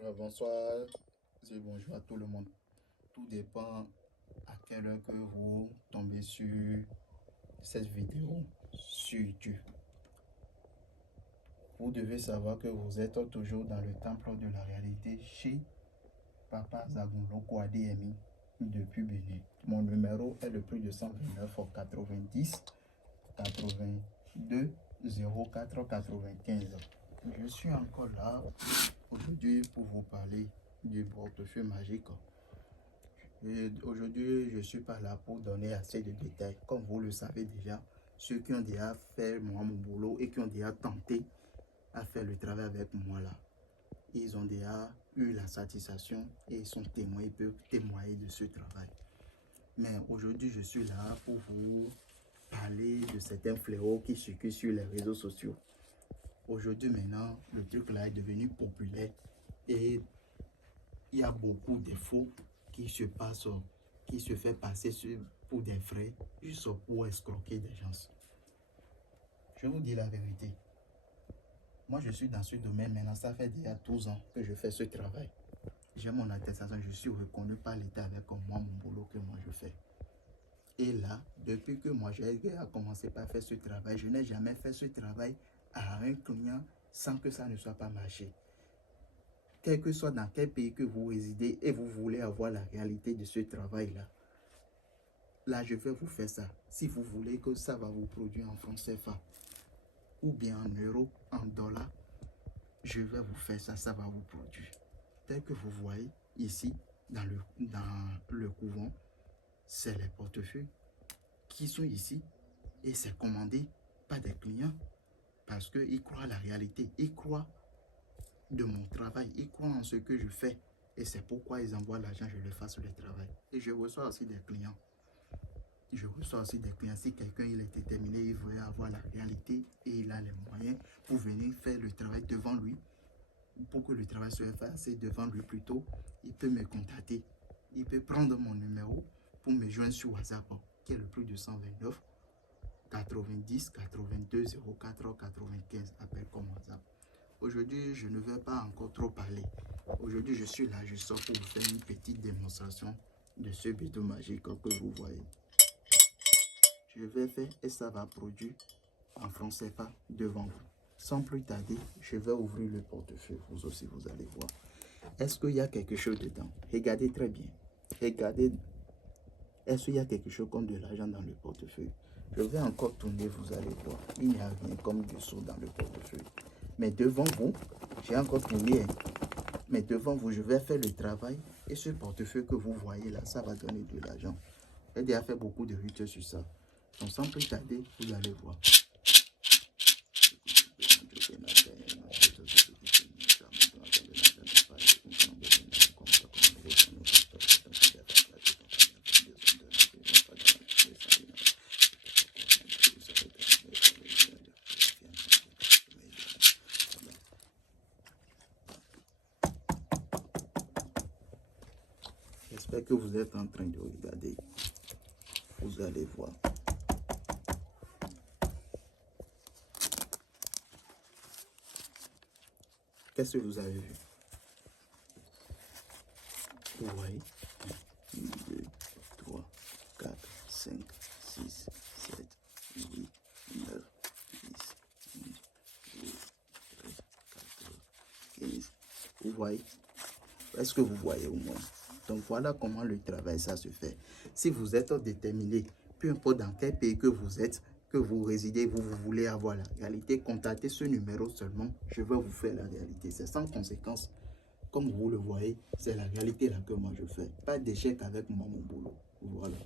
Alors bonsoir et bonjour à tout le monde. Tout dépend à quelle heure que vous tombez sur cette vidéo sur YouTube. Vous devez savoir que vous êtes toujours dans le temple de la réalité chez Papa Zagouloko ADMI depuis Bénin. Mon numéro est le plus de 129 90 82 04 95. Je suis encore là aujourd'hui pour vous parler du portefeuille magique. Aujourd'hui, je ne suis pas là pour donner assez de détails. Comme vous le savez déjà, ceux qui ont déjà fait mon boulot et qui ont déjà tenté à faire le travail avec moi là, ils ont déjà eu la satisfaction et ils sont témoins, ils peuvent témoigner de ce travail. Mais aujourd'hui, je suis là pour vous parler de certains fléaux qui circulent sur les réseaux sociaux. Aujourd'hui, maintenant, le truc là est devenu populaire et il y a beaucoup de faux qui se passent, qui se fait passer pour des vrais, juste pour escroquer des gens. Je vous dis la vérité. Moi, je suis dans ce domaine maintenant, ça fait déjà 12 ans que je fais ce travail. J'ai mon attestation, je suis reconnu par l'État avec moi, mon boulot que moi je fais. Et là, depuis que moi j'ai commencé par faire ce travail, je n'ai jamais fait ce travail à un client sans que ça ne soit pas marché. Quel que soit dans quel pays que vous résidez et vous voulez avoir la réalité de ce travail-là, là, je vais vous faire ça. Si vous voulez que ça va vous produire en francs CFA ou bien en euros, en dollars, je vais vous faire ça, ça va vous produire. Tel que vous voyez ici, dans le couvent, c'est les portefeuilles qui sont ici et c'est commandé par des clients parce qu'ils croient à la réalité, ils croient de mon travail, ils croient en ce que je fais et c'est pourquoi ils envoient l'argent, je le fasse le travail. Et je reçois aussi des clients. Je reçois aussi des clients. Si quelqu'un il est déterminé, il veut avoir la réalité et il a les moyens pour venir faire le travail devant lui, pour que le travail soit fait devant lui plutôt, il peut me contacter. Il peut prendre mon numéro pour me joindre sur WhatsApp, qui est le plus de 129 90 82 04 95. Appel comme WhatsApp. Aujourd'hui, je ne vais pas encore trop parler. Aujourd'hui, je suis là, je sors pour vous faire une petite démonstration de ce bidon magique que vous voyez. Je vais faire et ça va produire en francs CFA devant vous. Sans plus tarder, je vais ouvrir le portefeuille. Vous aussi, vous allez voir. Est-ce qu'il y a quelque chose dedans? Regardez très bien. Regardez. Est-ce qu'il y a quelque chose comme de l'argent dans le portefeuille? Je vais encore tourner, vous allez voir. Il n'y a rien comme du sous dans le portefeuille. Mais devant vous, j'ai encore tourné. Mais devant vous, je vais faire le travail. Et ce portefeuille que vous voyez là, ça va donner de l'argent. J'ai déjà fait beaucoup de rituels sur ça. Donc sans plus tarder, vous allez voir. J'espère que vous êtes en train de regarder. Vous allez voir. Qu'est-ce que vous avez vu? Vous voyez? 1, 2, 3, 4, 5, 6, 7, 8, 9, 10, 11, 12, 13, 14, 15. Vous voyez? Est-ce que vous voyez au moins? Donc voilà comment le travail ça se fait. Si vous êtes déterminé, peu importe dans quel pays que vous êtes, que vous résidez, vous voulez avoir la réalité, contactez ce numéro seulement. Je vais vous faire la réalité. C'est sans conséquence. Comme vous le voyez, c'est la réalité là que moi je fais. Pas d'échec avec moi, mon boulot. Voilà.